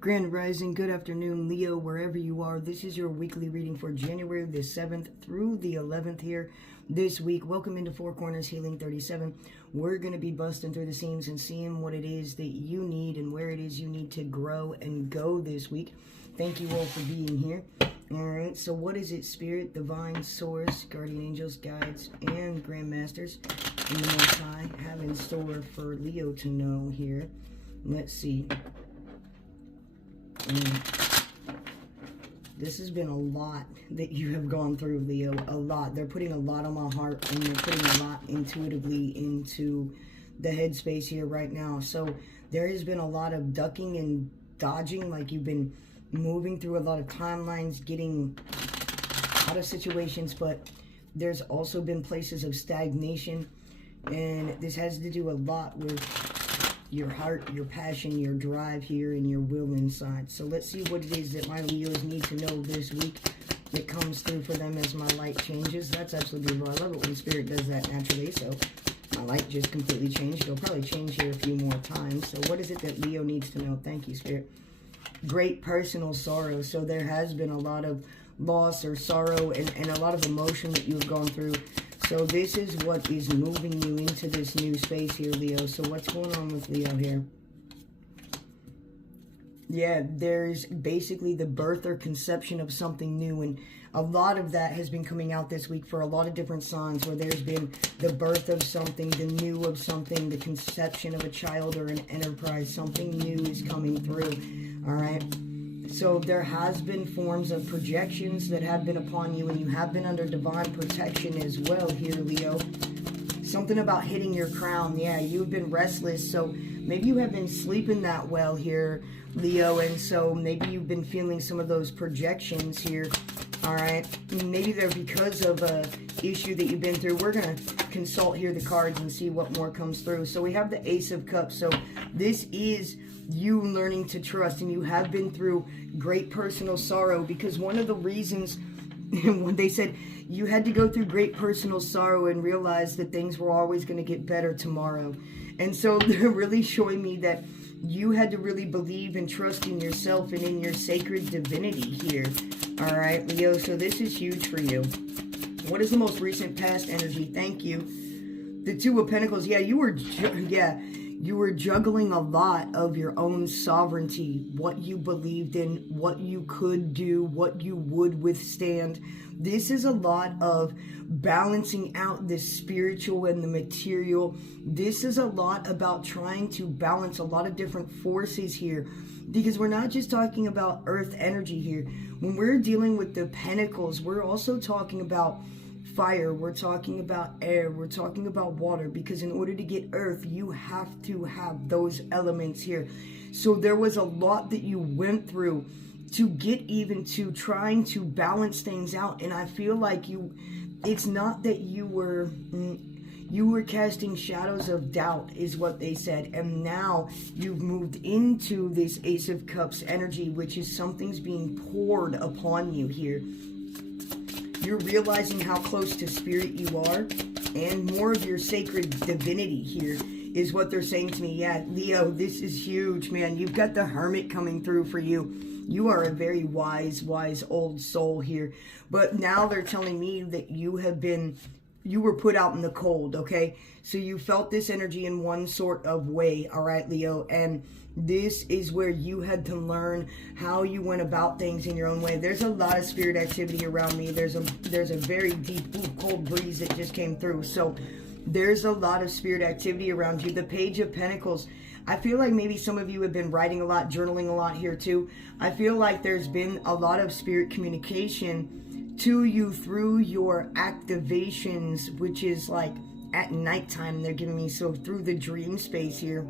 Grand Rising, good afternoon, Leo, wherever you are. This is your weekly reading for January the 7th through the 11th here this week. Welcome into Four Corners Healing 37. We're going to be busting through the seams and seeing what it is that you need and where it is you need to grow and go this week. Thank you all for being here. All right, so what is it, Spirit, Divine Source, Guardian Angels, Guides, and Grandmasters in the Most High have in store for Leo to know here? Let's see. This has been a lot that you have gone through, Leo. A lot. They're putting a lot on my heart, and they're putting a lot intuitively into the headspace here right now. So there has been a lot of ducking and dodging, like you've been moving through a lot of timelines, getting out of situations, but there's also been places of stagnation, and this has to do a lot with your heart, your passion, your drive here, and your will inside. So let's see what it is that my Leos need to know this week that comes through for them as my light changes. That's absolutely beautiful. I love it when Spirit does that naturally. So my light just completely changed. It'll probably change here a few more times. So what is it that Leo needs to know? Thank you, Spirit. Great personal sorrow. So there has been a lot of loss or sorrow and a lot of emotion that you've gone through. So this is what is moving you into this new space here, Leo. So what's going on with Leo here? Yeah, there's basically the birth or conception of something new. And a lot of that has been coming out this week for a lot of different signs, where there's been the birth of something, the new of something, the conception of a child or an enterprise. Something new is coming through, all right? So there has been forms of projections that have been upon you, and you have been under divine protection as well here, Leo. Something about hitting your crown. Yeah, you've been restless, so maybe you have been sleeping that well here, Leo, and so maybe you've been feeling some of those projections here, all right? Maybe they're because of a issue that you've been through. We're going to consult here the cards and see what more comes through. So we have the Ace of Cups. So this is you learning to trust, and you have been through great personal sorrow, because one of the reasons when they said you had to go through great personal sorrow and realize that things were always going to get better tomorrow. And so they're really showing me that you had to really believe and trust in yourself and in your sacred divinity here. All right, Leo, so this is huge for you. What is the most recent past energy? Thank you. The Two of Pentacles. Yeah, you were juggling a lot of your own sovereignty, what you believed in, what you could do, what you would withstand. This is a lot of balancing out the spiritual and the material. This is a lot about trying to balance a lot of different forces here, because we're not just talking about earth energy here. When we're dealing with the pentacles, we're also talking about fire, we're talking about air, we're talking about water, because in order to get earth, you have to have those elements here. So there was a lot that you went through to get even to trying to balance things out. And I feel like it's not that you were casting shadows of doubt, is what they said. And now you've moved into this Ace of Cups energy, which is something's being poured upon you here. You're realizing how close to spirit you are, and more of your sacred divinity here is what they're saying to me. Yeah, Leo, this is huge, man. You've got the Hermit coming through for you. You are a very wise old soul here. But now they're telling me that you were put out in the cold, okay? So you felt this energy in one sort of way, all right, Leo? And this is where you had to learn how you went about things in your own way. There's a lot of spirit activity around me. There's a very deep, cold breeze that just came through. So there's a lot of spirit activity around you. The Page of Pentacles. I feel like maybe some of you have been writing a lot, journaling a lot here too. I feel like there's been a lot of spirit communication to you through your activations, which is like at nighttime, they're giving me. So through the dream space here,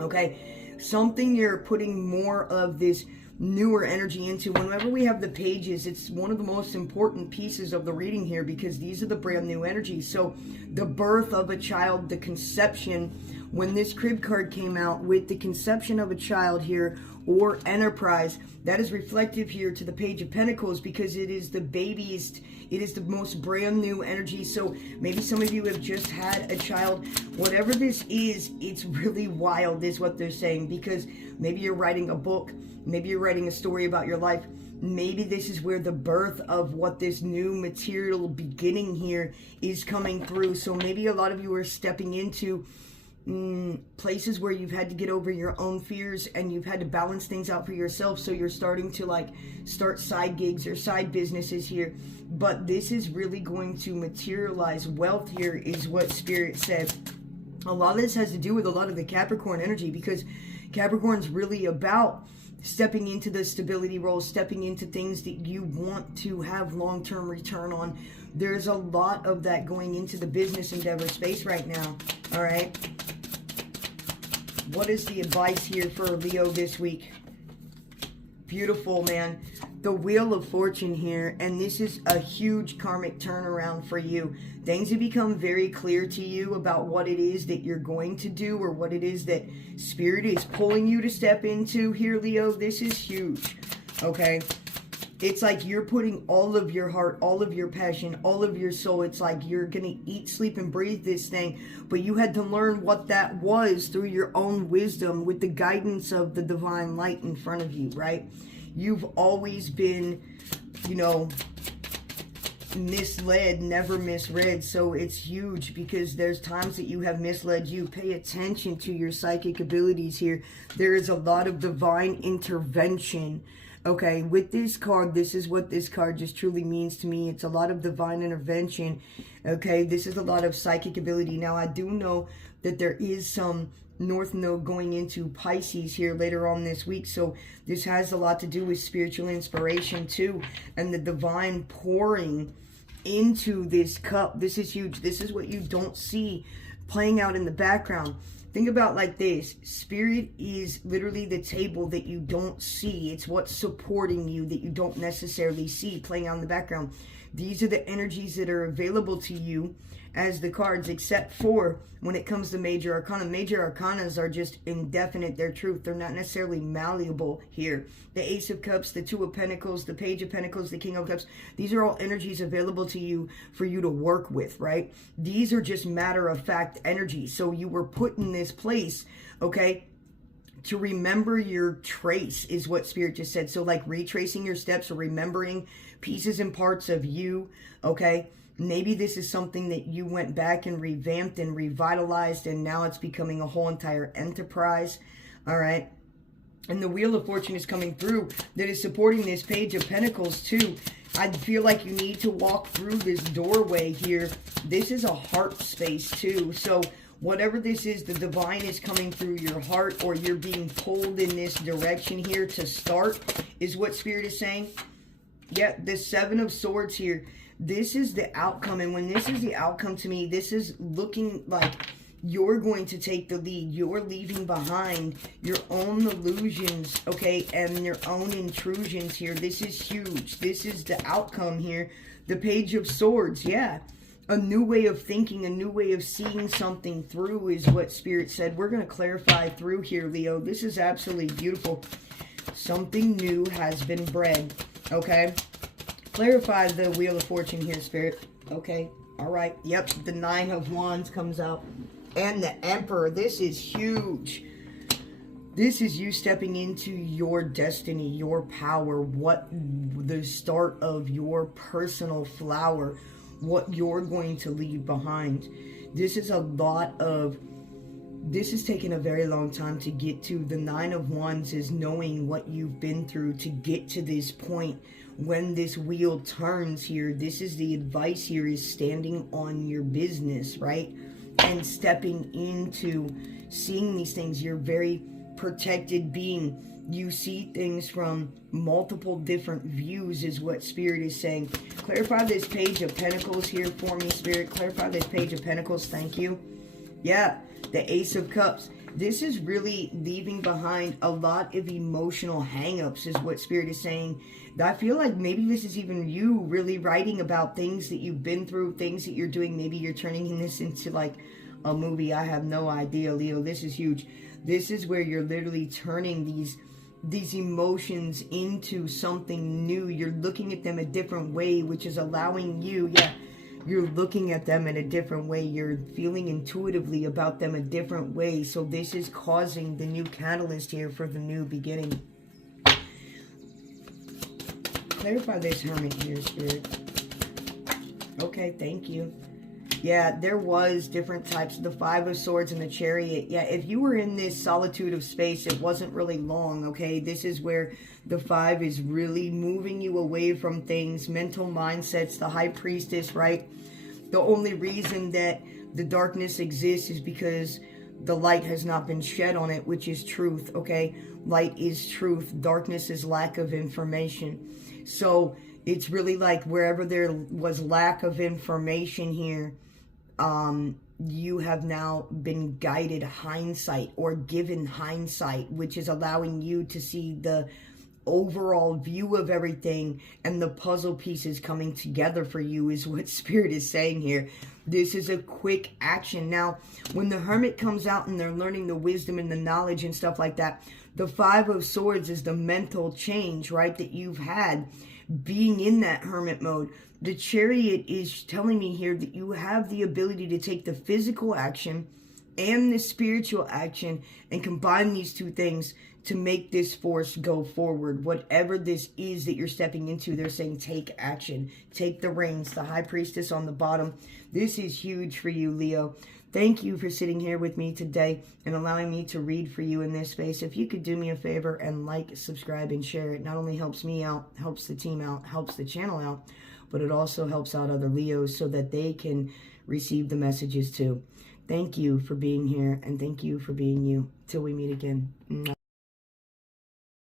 okay? Something you're putting more of this newer energy into. Whenever we have the pages, it's one of the most important pieces of the reading here, because these are the brand new energies. So the birth of a child, the conception, when this crib card came out with the conception of a child here, or enterprise, that is reflective here to the Page of Pentacles, because it is the babiest, it is the most brand new energy. So maybe some of you have just had a child. Whatever this is, it's really wild is what they're saying, because maybe you're writing a book, maybe you're writing a story about your life. Maybe this is where the birth of what this new material beginning here is coming through. So maybe a lot of you are stepping into places where you've had to get over your own fears and you've had to balance things out for yourself. So you're starting to like start side gigs or side businesses here. But this is really going to materialize wealth here, is what Spirit said. A lot of this has to do with a lot of the Capricorn energy, because Capricorn's really about stepping into the stability role, stepping into things that you want to have long-term return on. There's a lot of that going into the business endeavor space right now. All right. What is the advice here for Leo this week? Beautiful, man. The Wheel of Fortune here, and this is a huge karmic turnaround for you. Things have become very clear to you about what it is that you're going to do, or what it is that Spirit is pulling you to step into here, Leo. This is huge, okay? It's like you're putting all of your heart, all of your passion, all of your soul. It's like you're going to eat, sleep, and breathe this thing. But you had to learn what that was through your own wisdom with the guidance of the divine light in front of you, right? You've always been, you know, misled, never misread. So it's huge, because there's times that you have misled you. Pay attention to your psychic abilities here. There is a lot of divine intervention. Okay, with this card, this is what this card just truly means to me. It's a lot of divine intervention. Okay, this is a lot of psychic ability. Now, I do know that there is some North Node going into Pisces here later on this week. So this has a lot to do with spiritual inspiration too, and the divine pouring into this cup. This is huge. This is what you don't see playing out in the background. Think about like this. Spirit is literally the table that you don't see. It's what's supporting you that you don't necessarily see playing out in the background. These are the energies that are available to you as the cards, except for when it comes to major arcana. Major arcanas are just indefinite, their truth. They're not necessarily malleable here. The Ace of Cups, the Two of Pentacles, the Page of Pentacles, the King of Cups. These are all energies available to you for you to work with, right? These are just matter-of-fact energies. So you were put in this place, okay, to remember your trace, is what Spirit just said. So like retracing your steps, or remembering pieces and parts of you, okay? Maybe this is something that you went back and revamped and revitalized, and now it's becoming a whole entire enterprise. All right. And the Wheel of Fortune is coming through that is supporting this Page of Pentacles too. I feel like you need to walk through this doorway here. This is a heart space too. So whatever this is, the divine is coming through your heart, or you're being pulled in this direction here to start, is what Spirit is saying. Yeah, the Seven of Swords here. This is the outcome, and when this is the outcome to me, this is looking like you're going to take the lead. You're leaving behind your own illusions, okay, and your own intrusions here. This is huge. This is the outcome here. The Page of Swords, yeah. A new way of thinking, a new way of seeing something through is what Spirit said. We're going to clarify through here, Leo. This is absolutely beautiful. Something new has been bred, okay? Clarify the Wheel of Fortune here, Spirit. Okay. All right. Yep. The Nine of Wands comes out. And the Emperor. This is huge. This is you stepping into your destiny, your power, what the start of your personal flower, what you're going to leave behind. This is a lot of... This has taken a very long time to get to. The Nine of Wands is knowing what you've been through to get to this point. When this wheel turns here, this is the advice here, is standing on your business, right? And stepping into seeing these things. You're very protected being. You see things from multiple different views, is what Spirit is saying. Clarify this Page of Pentacles here for me, Spirit. Clarify this Page of Pentacles. Thank you. Yeah, the Ace of Cups. This is really leaving behind a lot of emotional hang-ups, is what Spirit is saying. I feel like maybe this is even you really writing about things that you've been through, things that you're doing. Maybe you're turning this into like a movie. I have no idea, Leo. This is huge. This is where you're literally turning these emotions into something new. You're looking at them a different way, which is allowing you, you're looking at them in a different way. You're feeling intuitively about them a different way. So this is causing the new catalyst here for the new beginning. Clarify this Hermit here, Spirit. Okay, thank you. Yeah, there was different types. The Five of Swords and the Chariot. Yeah, if you were in this solitude of space, it wasn't really long, okay? This is where the Five is really moving you away from things, mental mindsets, the High Priestess, right? The only reason that the darkness exists is because the light has not been shed on it, which is truth, okay? Light is truth. Darkness is lack of information. So it's really like wherever there was lack of information here, you have now been guided hindsight or given hindsight, which is allowing you to see the overall view of everything, and the puzzle pieces coming together for you is what Spirit is saying here. This is a quick action. Now, when the Hermit comes out and they're learning the wisdom and the knowledge and stuff like that, the Five of Swords is the mental change, right, that you've had being in that Hermit mode. The Chariot is telling me here that you have the ability to take the physical action and the spiritual action and combine these two things to make this force go forward. Whatever this is that you're stepping into, they're saying take action. Take the reins. The High Priestess on the bottom. This is huge for you, Leo. Thank you for sitting here with me today and allowing me to read for you in this space. If you could do me a favor and like, subscribe, and share, it not only helps me out, helps the team out, helps the channel out, but it also helps out other Leos so that they can receive the messages too. Thank you for being here, and thank you for being you. Till we meet again.